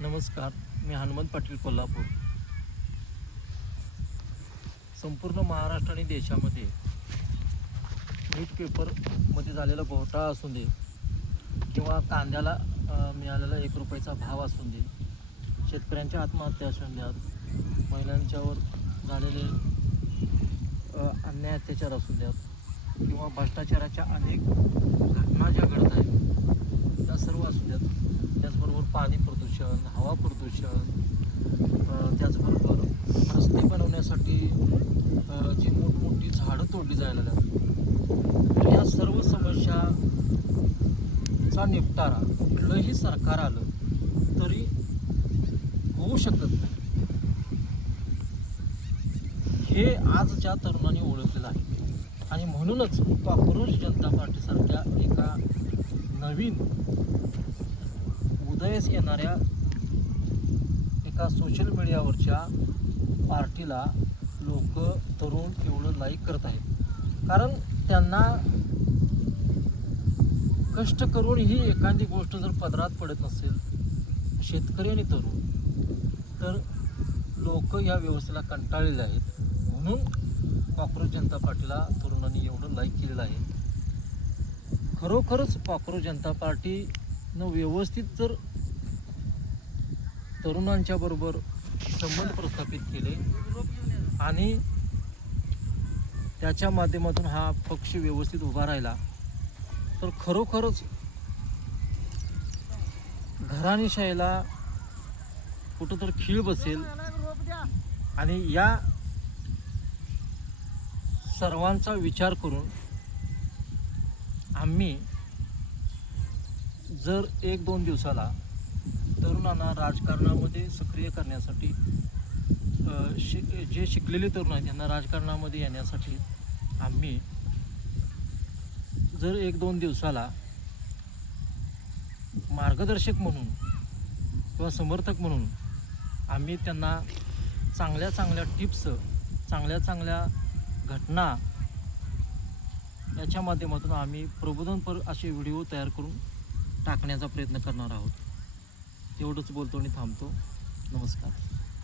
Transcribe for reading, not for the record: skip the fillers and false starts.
नमस्कार, मी हनुमंत पाटील कोल्हापूर. संपूर्ण महाराष्ट्र आणि देशामध्ये न्यूज पेपरमध्ये झालेला घोटाळा असू दे किंवा कांद्याला मिळालेला 1 रुपयाचा भाव असू दे, शेतकऱ्यांच्या आत्महत्या असू द्यात, महिलांच्यावर झालेले अन्याय अत्याचार असू द्यात किंवा भ्रष्टाचाराच्या अनेक घटना ज्या घडत आहेत त्या सर्व असू द्यात. त्याचबरोबर पाणी प्रदूषण, हवा प्रदूषण, त्याचबरोबर रस्ते बनवण्यासाठी जी मोठमोठी झाडं तोडली जायला लागली. तर या सर्व समस्याचा निपटारा कुठलंही सरकार आलं तरी होऊ शकत नाही, हे आजच्या तरुणांनी ओळखलेलं आहे. आणि म्हणूनच कॉक्रोच जनता पार्टीसारख्या एका नवीन उदयास येणाऱ्या एका सोशल मीडियावरच्या पार्टीला लोक तरुण एवढं लाईक करत आहेत. कारण त्यांना कष्ट करून ही एखादी गोष्ट जर पदरात पडत नसेल, शेतकरी आणि तरुण, तर लोक या व्यवस्थेला कंटाळलेले आहेत. म्हणून कॉक्रोच जनता पार्टीला तरुणांनी एवढं लाईक केलेलं आहे. खरोखरच कॉक्रोच जनता पार्टीनं व्यवस्थित जर तरुणांच्या बरोबर संबंध प्रस्थापित केले आणि त्याच्या माध्यमातून हा पक्ष व्यवस्थित उभा राहिला तर खरोखरच घराणेशाहीला कुठं तर खीळ बसेल. आणि या सर्वांचा विचार करून आम्ही जर 1-2 दिवसाला तरुणांना राजकारणामध्ये सक्रिय करण्यासाठी, जे शिकलेले तरुण आहेत त्यांना राजकारणामध्ये येण्यासाठी आम्ही जर 1-2 दिवसाला मार्गदर्शक म्हणून किंवा समर्थक म्हणून आम्ही त्यांना चांगल्या चांगल्या टिप्स, चांगल्या चांगल्या घटना याच्या माध्यमातून आम्ही प्रबोधनपर असे व्हिडिओ तयार करून टाकण्याचा प्रयत्न करणार आहोत. तेवढंच बोलतो आणि थांबतो. नमस्कार.